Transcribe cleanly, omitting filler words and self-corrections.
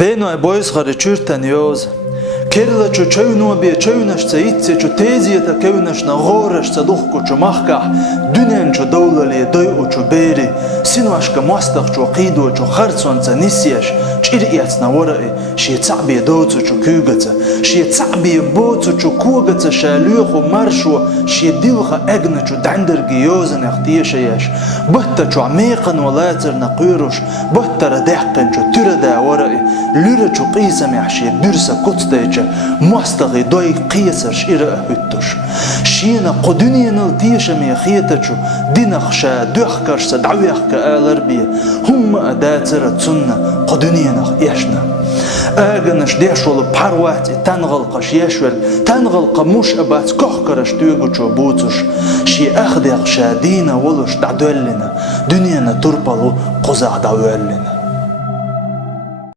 Beno boys gari çürten yoz. Kerla çu çöyno bir çöynaşsa itse çu teziyete kevnaşna goraşsa duhku çu mahka dünen çu dawlali doy uçu beri sinvaşka mastaq çu qidu çu khartsonsa nisyaş çiriyatna warai şi tsabi dotsu çu kügatsa şi tsabi botsu çu kugatsa şaluhu marşu şi dilha egna çu dandergi yozan ihtiyşayaş batta çu amiqan walatarna qyruş batta radahqan çu türada warai lüra çu qisam yahşi dürsa kutstayca مستغي دوي قيسر شيرا هتوش شينا قدنيا نلتيشا مي خيتشو دينخشا دوخكرشا دعويخكا آلربية هم أداتر تسنة قدنيا نخ إيشنا آغنش ديشول باروات تنغلقش يشول تنغلق مش أبات كوخكرش تيوغوشو بوتوش شي أخديخ شا دينا ولوش دعدولنا دنيا تربلو قزع دعوالنا